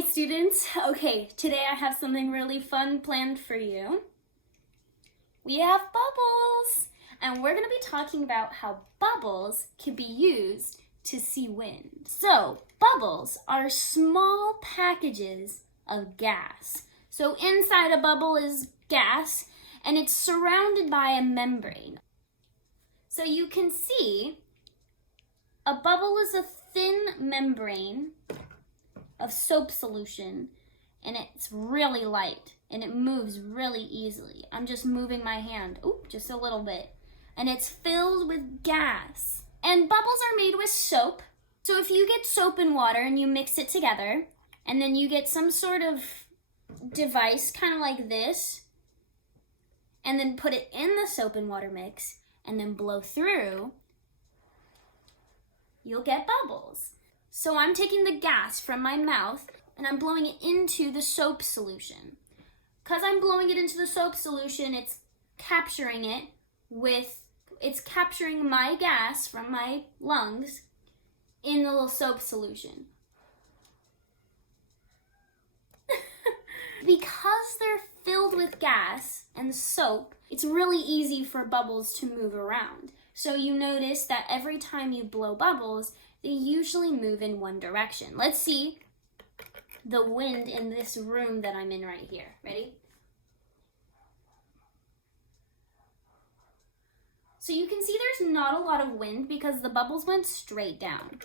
my students. Okay, today I have something really fun planned for you. We have bubbles, and we're going to be talking about how bubbles can be used to see wind. So, bubbles are small packages of gas. So inside a bubble is gas, and it's surrounded by a membrane. So you can see a bubble is a thin membrane of soap solution, and it's really light and it moves really easily. I'm just moving my hand, just a little bit, and it's filled with gas. And bubbles are made with soap. So if you get soap and water and you mix it together, and then you get some sort of device kind of like this, and then put it in the soap and water mix and then blow through, you'll get bubbles. So I'm taking the gas from my mouth and I'm blowing it into the soap solution. Because I'm blowing it into the soap solution, it's capturing my gas from my lungs in the little soap solution. Because they're filled with gas and soap, it's really easy for bubbles to move around. So you notice that every time you blow bubbles, they usually move in one direction. Let's see the wind in this room that I'm in right here. Ready? So you can see there's not a lot of wind because the bubbles went straight down.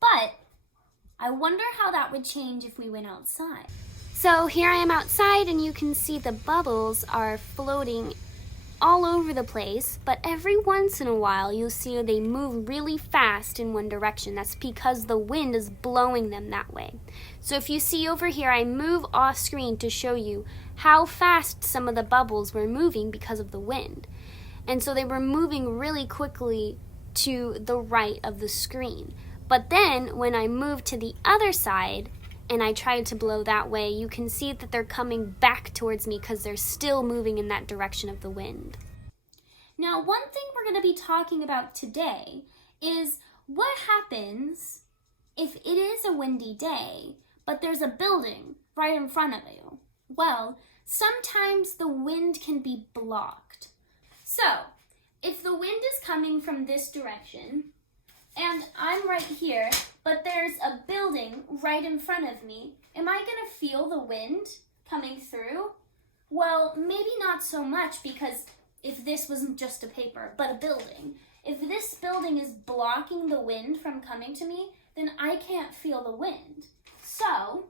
But I wonder how that would change if we went outside. So here I am outside, and you can see the bubbles are floating all over the place, but every once in a while you'll see they move really fast in one direction. That's because the wind is blowing them that way. So if you see over here, I move off screen to show you how fast some of the bubbles were moving because of the wind. And so they were moving really quickly to the right of the screen. But then when I move to the other side and I tried to blow that way, you can see that they're coming back towards me because they're still moving in that direction of the wind. Now, one thing we're going to be talking about today is what happens if it is a windy day, but there's a building right in front of you. Well, sometimes the wind can be blocked. So, if the wind is coming from this direction, and I'm right here, but there's a building right in front of me, am I going to feel the wind coming through? Well, maybe not so much, because if this wasn't just a paper, but a building, if this building is blocking the wind from coming to me, then I can't feel the wind. So,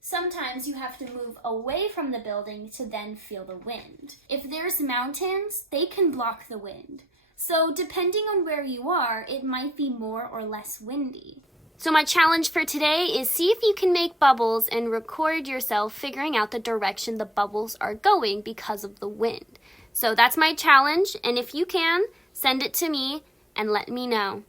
sometimes you have to move away from the building to then feel the wind. If there's mountains, they can block the wind. So depending on where you are, it might be more or less windy. So my challenge for today is see if you can make bubbles and record yourself figuring out the direction the bubbles are going because of the wind. So that's my challenge, and if you can, send it to me and let me know.